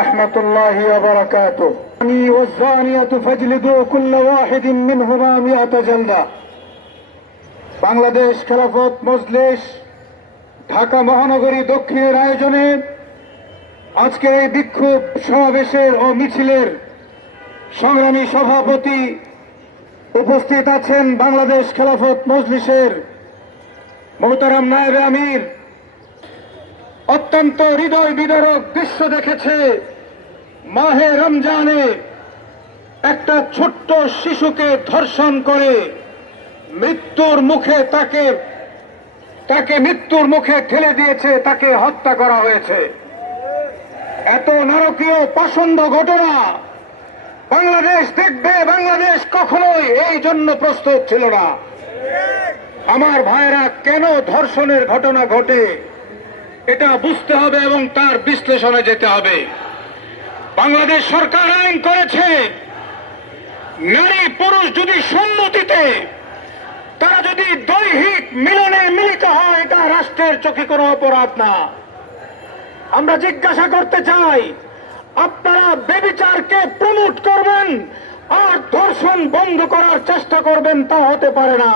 رحمة الله وبركاته والزانية فاجلدوا كل واحد منهما 100 جلدة। বাংলাদেশ খেলাফত মজলিস ঢাকা মহানগরী দক্ষিণের আয়োজনে আজকে এই বিক্ষোভ সমাবেশের ও মিছিলের সংগ্রামী সভাপতি উপস্থিত আছেন বাংলাদেশ খেলাফত মজলিসের মোহতারাম নায়েবে আমির। অত্যন্ত হৃদয় বিদারক দৃশ্য দেখেছে মাহে রমজানে একটা ছোট্ট শিশুকে ধর্ষণ করে মৃত্যুর মুখে ঠেলে দিয়েছে, তাকে হত্যা করা হয়েছে। এত নারকীয় পাষণ্ড ঘটনা বাংলাদেশ দেখবে, বাংলাদেশ কখনোই এই জন্য প্রস্তুত ছিল না। আমার ভাইরা, কেন ধর্ষণের ঘটনা ঘটে এটা বুঝতে হবে এবং তার বিশ্লেষণে যেতে হবে। বাংলাদেশ সরকার আইন করেছে, নারী পুরুষ যদি সম্মতিতে তারা যদি দৈহিক মিলনে মিলিত হয়, এটা রাষ্ট্রের চোখে কোনো অপরাধ না। আমরা জিজ্ঞাসা করতে চাই, আপনারা ব্যভিচারকে প্রমোট করবেন আর ধর্ষণ বন্ধ করার চেষ্টা করবেন, তা হতে পারে না।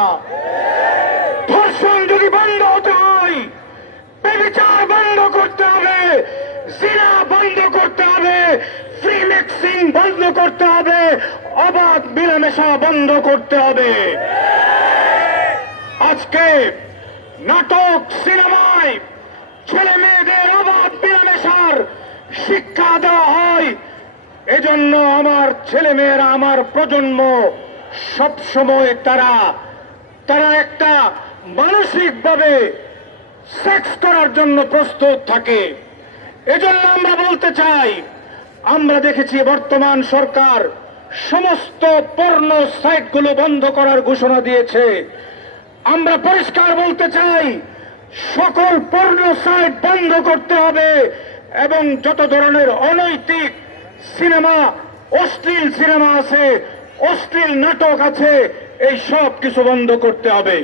ধর্ষণ যদি বন্ধ হতে হয়, ব্যভিচার বন্ধ করতে হবে, জিনা বন্ধ করতে হবে, ফ্রি মিক্সিং বন্ধ করতে হবে, অবাধ মিলামেশা বন্ধ করতে হবে। আজকে নাটক সিনেমায় ছেলে মেয়েদের অবাধ মিলামেশার শিক্ষা দেওয়া হয়। এজন্য আমার ছেলে মেয়েরা, আমার প্রজন্ম সবসময় তারা একটা মানসিকভাবে সেক্স করার জন্য প্রস্তুত থাকে। এজন্য আমরা বলতে চাই, আমরা দেখেছি বর্তমান সরকার সমস্ত পর্ন সাইটগুলো বন্ধ করার ঘোষণা দিয়েছে। আমরা পরিষ্কার বলতে চাই, সকল পর্ন সাইট বন্ধ করতে হবে এবং যত ধরনের অনৈতিক সিনেমা, অশ্লীল সিনেমা আছে, অশ্লীল নাটক আছে, এই সব কিছু বন্ধ করতে হবে।